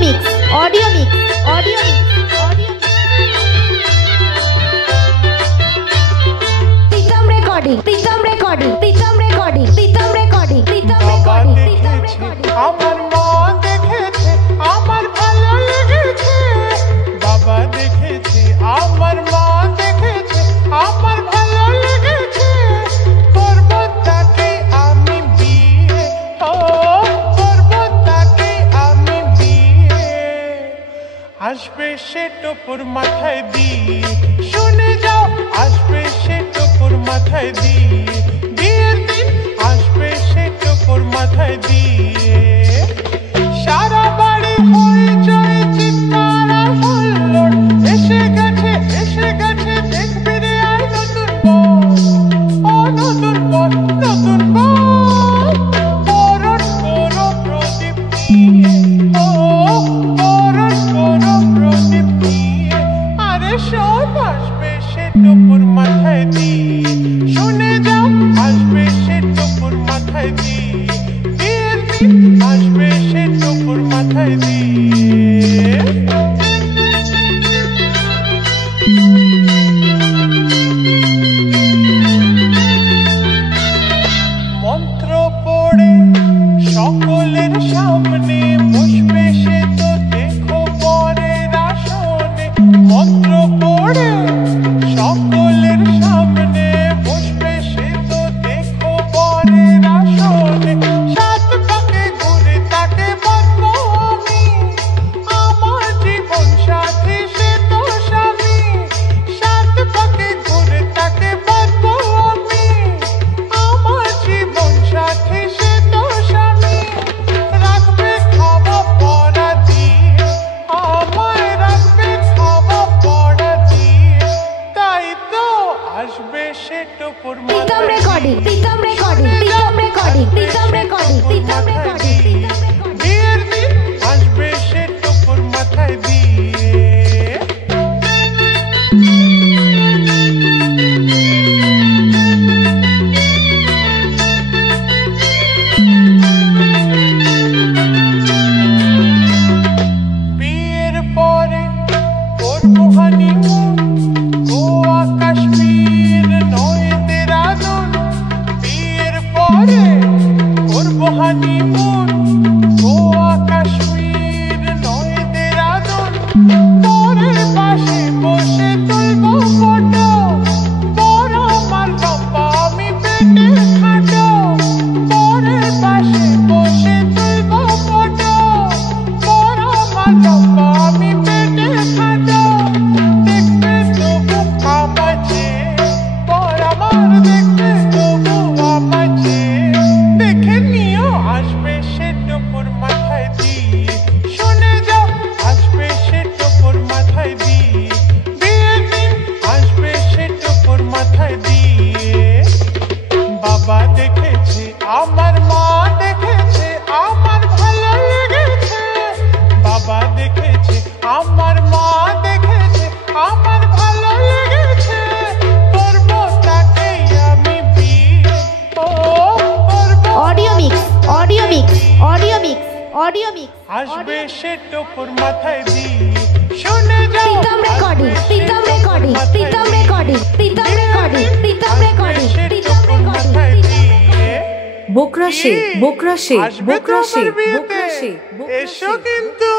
mix, audio mix, audio mix, audio mix. Pritam recording, Pritam recording, Pritam recording, Pritam recording, Pritam recording, Pritam recording. আমার মা দেখেছে আমার ভালো লেগেছে বাবা দেখেছে আমার মা দেখেছে আমার ভালো লেগেছে করব তাকে আমি বিয়ে ও করব তাকে আমি বিয়ে আসবে সে টোপর মাথায় দিয়ে শুনে যাও আসবে সে টোপর মাথায় দিয়ে বিয়ের দিন আসবে সে টোপর মাথায় দিয়ে সারা বাড়ি হয়ে যায় চিৎকার আর হুল্লোড় এসে গেছে দেখবি রে আর নতুন বর ও নতুন বর নতুন বর বরণ করো প্রদীপ নিয়ে ও বরণ করো প্রদীপ নিয়ে আরে সব আসবে সে টোপর মাথায় দিয়ে শুনে যাও আসবে সে টোপর মাথায় দিয়ে বিয়ের দিন আসবে সে টোপর মাথায় দিয়ে মন্ত্র পড়ে সকলের সামনে বসবে সে তো দেখো বরের আসনে মন্ত্র পড়ে সকলের সামনে বসবে সে তো দেখো বরের আসনে সাত পাকে ঘুরে তাকে বাঁধবো আমি আমার জীবন সাথী সে তো স্বামী সাত পাকে ঘুরে তাকে বাঁধবো আমি আমার জীবন সাথী সে তো স্বামী রাখবে খাওয়া পড়া দিয়ে আমায় রাখবে খাওয়া পড়া দিয়ে তাই তো আসবে সে টোপর Pritam recording, Pritam recording, Pritam recording, Pritam recording, Pritam recording, Pritam recording. বিয়ের দিন আসবে সে টোপর মাথায় দিয়ে বিয়ের পরে করবো হানিমুন গোয়া কাশ্মীর নয় দেরাদুন বিয়ের পরে করবো হানিমুন গোয়া কাশ্মীর নয় দেরাদুন বরের পাশে বসে তুলবো ফটো বড় আমার লম্বা আমি পেটে খাটো বরের পাশে বসে তুলবো ফটো বড় আমার লম্বা আমি পেটে খাটো দেখবে তবু আমাছে বর আমার দেখবে তবু আমাছে দেখে নিও আসবে সে টোপর মাথায় দিয়ে শুনে যাও আসবে সে টোপর মাথায় দিয়ে বিয়ের দিন আসবে সে টোপর মাথায় দিয়ে বাবা দেখেছে আমার মা দেখেছে আমার ভালো লেগেছে বাবা দেখেছে আমার মা দেখেছে আমার ভালো লেগেছে করব তাকে আমি বিয়ে ও করব Audio mix, audio mix, audio mix, audio mix. আসবে সে টোপর মাথায় দিয়ে শুনে যাও Pritam recording, Pritam recording, Pritam recording, Pritam recording, Pritam recording, Pritam recording. बोकरा से আসবে তো আমার বিয়েতে। এসো কিন্তু